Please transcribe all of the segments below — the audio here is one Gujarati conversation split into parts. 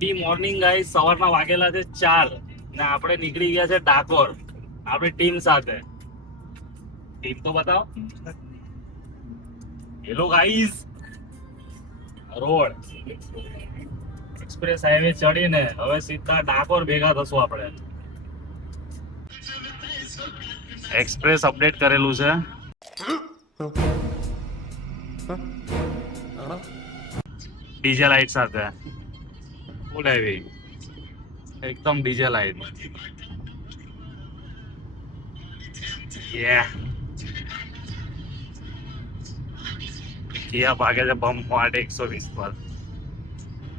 ગુડ મોર્નિંગ ગાઈસ, સવારના વાગેલા છે 4 ને આપણે નીકળી ગયા છે ડાકોર આપણી ટીમ સાથે. ટીમ તો બતાવો. Hello guys, road express highway ચડીને હવે સીધા ડાકોર ભેગા થશું આપણે. એક્સપ્રેસ અપડેટ કરેલું છે. ડીજે લાઈટ સાથે ફૂલ હેવી, એકદમ ડીજે લાઈટ. યે કિયા ભાગે છે બમ માટે 120 પર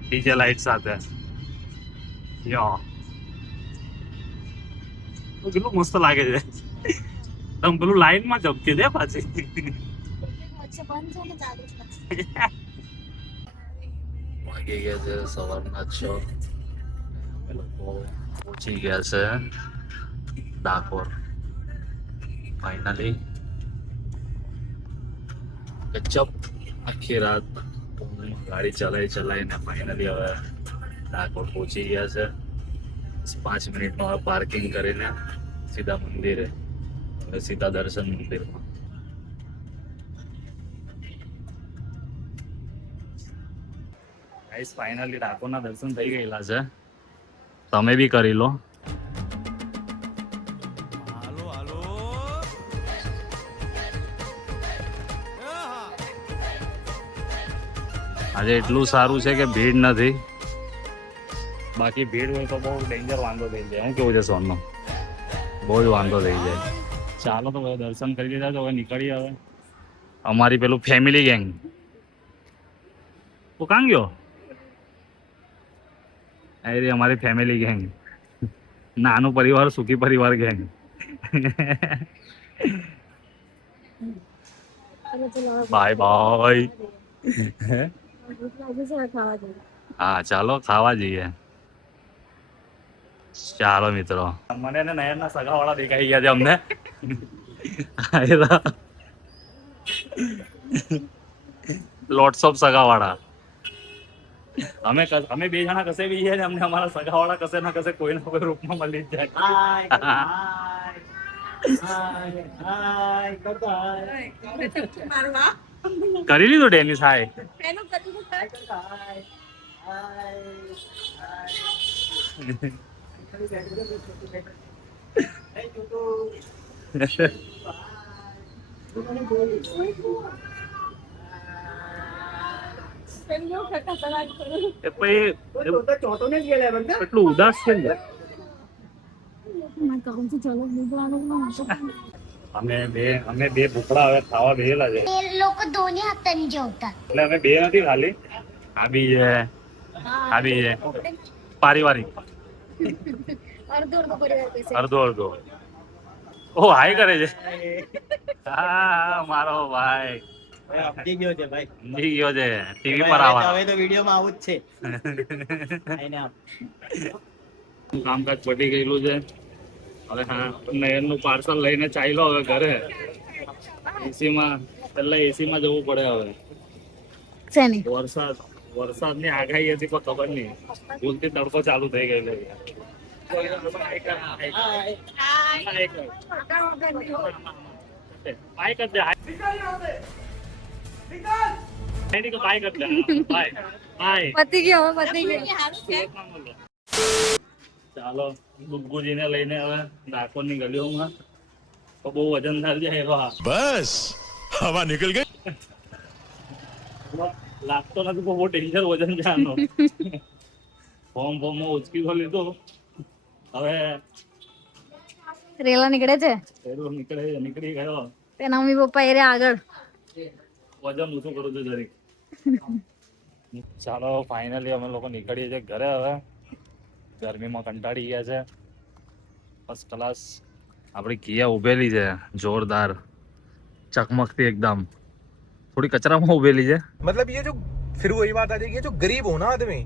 ડીજે લાઈટ સાથે. યો કેટલું મસ્ત લાગે છે. તમે પેલું લાઈન માં ઝબકી દે પાછી. વાગી ગયા છે સવારના 6. અમે લોકો પહોંચી ગયા છે ડાકોર ફાઇનલી. ગજબ, આખી રાત ગાડી ચલાવીને ફાઇનલી હવે ડાકોર પહોંચી ગયા છે. 5 મિનિટનો હવે પાર્કિંગ કરીને સીધા મંદિરે, હવે સીધા દર્શન મંદિરમાં. ગાઈસ ફાઇનલી ડાકોરના દર્શન થઈ ગયેલા છે, તમે બી કરી લો. આજે એટલું સારું છે કે ભીડ નથી, બાકી ભીડ હોય તો બહુ ડેન્જર વાંધો થઈ જાય. શું કેવું છે સોનનો? બહુ જ વાંધો થઈ જાય. ચાલો તો હવે દર્શન કરી લીધા તો હવે નીકળીએ. હવે અમારી પેલું ફેમિલી ગેંગ તો કાં ગયો? અરે અમારી ફેમિલી ગેંગ, નાનું પરિવાર સુખી પરિવાર ગેંગ. Bye bye. હા ચાલો ખાવા જઈએ. ચાલો મિત્રો, મને ને નયનના સગાવાળા દેખાઈ ગયા છે અમને. લોટ્સ ઓફ સગાવાળા. અમે બે જણા કસે બી છે, અમને અમારા સગાવાળા કસે ના કસે કોઈ ના કોઈ રૂપમાં મળી જ જાય. કરી લીધું ડેનિસ? હાય. એટલું ઉદાસ છે ને. અમે બે ભૂખડા હવે ખાવા બેસેલા છે. એ લોકો દોની હાથે નહીં જવતા. એટલે અમે બે નથી ખાલી, આ બી છે, આ બી છે. પારિવારિક અડધો અડધો. ઓ હાય કરે છે. હા મારો ભાઈ સમજી ગયો છે ભાઈ. સમજી ગયો છે. ટીવી પર આવવાનો. હવે તો વિડીયોમાં આવું જ છે. કામકાજ પતી ગયેલું છે. હવે હા, નયનનું પાર્સલ લઈને ચાલ્યો હવે ઘરે. એસીમાં પેલા એસીમાં જવું પડે હવે. વરસાદની આગાહી હતી પણ ખબર નહીં, ભૂલથી તડકો ચાલુ થઈ ગયેલો. ચાલો ગુગ્ગુજીને લઈને હવે ડાકોરની ગલીઓમાં તો બહુ વજનદાર જાય. બસ હવા નીકળ ગઈ. લાગતો નથી, બહુ ડેન્જર વજન છે આનો. ફોર્મ ઉચકી તો લીધો, હવે રેલા નીકળે છે. નીકળી ગયો. તેના મમ્મી પપ્પા એ આગળ વજન ઓછું કરું છું જરીક. ચાલો ફાઇનલી અમે લોકો નીકળીએ છીએ ઘરે. હવે ગરમીમાં કંટાળી ગયા છે. ફર્સ્ટ ક્લાસ આપણી કિયા ઉભેલી છે, જોરદાર ચકમકતી એકદમ. થોડી કચરામાં ઉભેલી છે. मतलब ये जो फिर वही बात आ जाएगी, ये जो गरीब हो ना आदमी,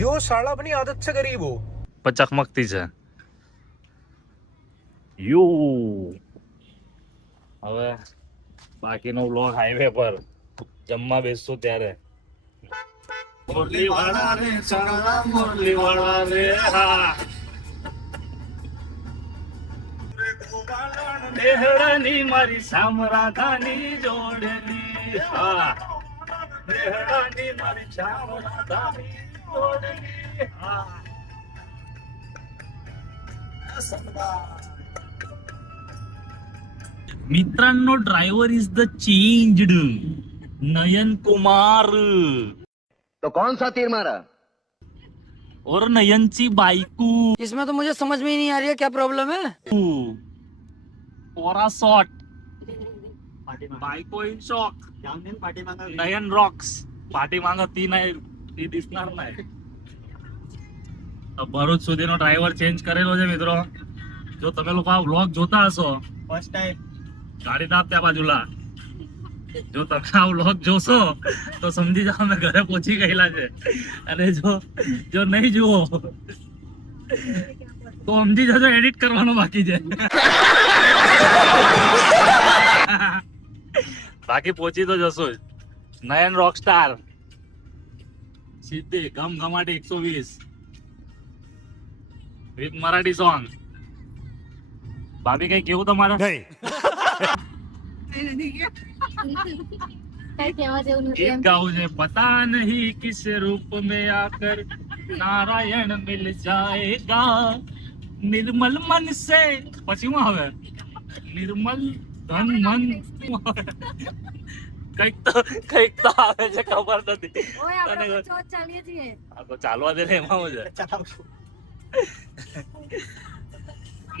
यो साला अपनी आदत से गरीब हो, પણ ચકમકતી છે. યુ હવે બાકીનો વ્લોગ હાઈવે પર જમવા બેસશું ત્યારે. મોરલી વાળા રે ચણવા મોરલી વાળા રે હા દેહડાની મારી સામરાધાની જોડલી હા દેહડાની મારી સામરાધાની જોડલી હા मित्रांनो ड्रायव्हर इज द चेंज्ड नयन कुमार तो कौन सा तीर मारा और नयनची बायकू इसमें तो मुझे समझ में ही नहीं आ रही है क्या प्रॉब्लम है पोरा शॉट बायको इन शॉक नयन रॉक्स पाठीमाग ती नाही ती दिसणार नाही ભરૂચ સુધીનો ડ્રાઈવર ચેન્જ કરેલો છે મિત્રો જો તમે લોકો આ વ્લોગ જોતા હશો ફર્સ્ટ ટાઈમ ગાડી દાબ ત્યાં બાજુલા જો તમે આ વ્લોગ જોશો તો સમજી જાઓ અમે ઘરે પહોંચી ગયેલા છે અને જો નહીં જુઓ તો સમજી જજો એડિટ કરવાનો બાકી છે બાકી પહોંચી તો જશો જ નયન રોકસ્ટાર સીધી ગમગમાટી 120 વિથ મરાઠી સોંગ ભાભી કઈ કેવું તમારે કઈ કહેવા જેવું નથી ગીત એમ ગાવું છે પતા નહીં કિસ રૂપ में आकर नारायण मिल जाएगा निर्मल मन से પછી શું આવે નિર્મલ ધન મન કઈક તો આવે છે ખબર નથી ઓય આપણે તો ચોથ ચાલીએ છીએ આ તો ચાલવા દે ને એમાં હું છે ચલાવશું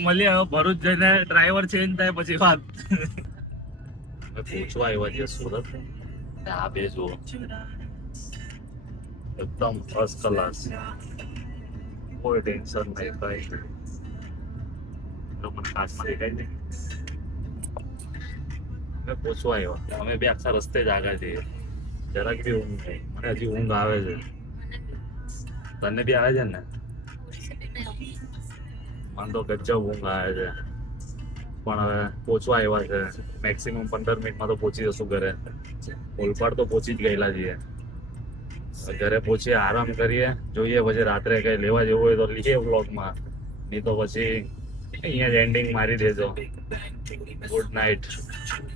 મળીએ હવે ભરૂચ જઈને ડ્રાઈવર ચેન્જ થાય પછી વાત પૂછવા આવ્યા છે સુરત આ બે જુઓ એકદમ ફર્સ્ટ ક્લાસ કોઈ ટેન્શન નહીં કઈ મને કાચમાં દેખાય નહીં અમે પૂછવા આવ્યા અમે બે આખા રસ્તે જ આગળ છીએ જરાક બી ઊંઘ નહીં મને હજી ઊંઘ આવે છે તને બી આવે છે ને મને તો ગજબ ઊંઘ આવે છે પણ હવે પહોંચવા આવ્યા છે મેક્સિમમ 15 મિનિટમાં તો પહોંચી જશું ઘરે ઓલપાડ તો પહોંચી જ ગયેલા છીએ ઘરે પહોંચીએ આરામ કરીએ જોઈએ પછી રાત્રે કઈ લેવા જેવું હોય તો લઈએ વ્લોગમાં નહીં તો પછી અહીંયા જ એન્ડિંગ મારી દેજો ગુડ નાઇટ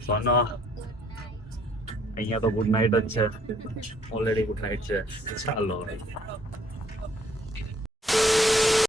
સોનો અહીંયા તો ગુડ નાઇટ જ છે ઓલરેડી ગુડ નાઇટ છે ચાલો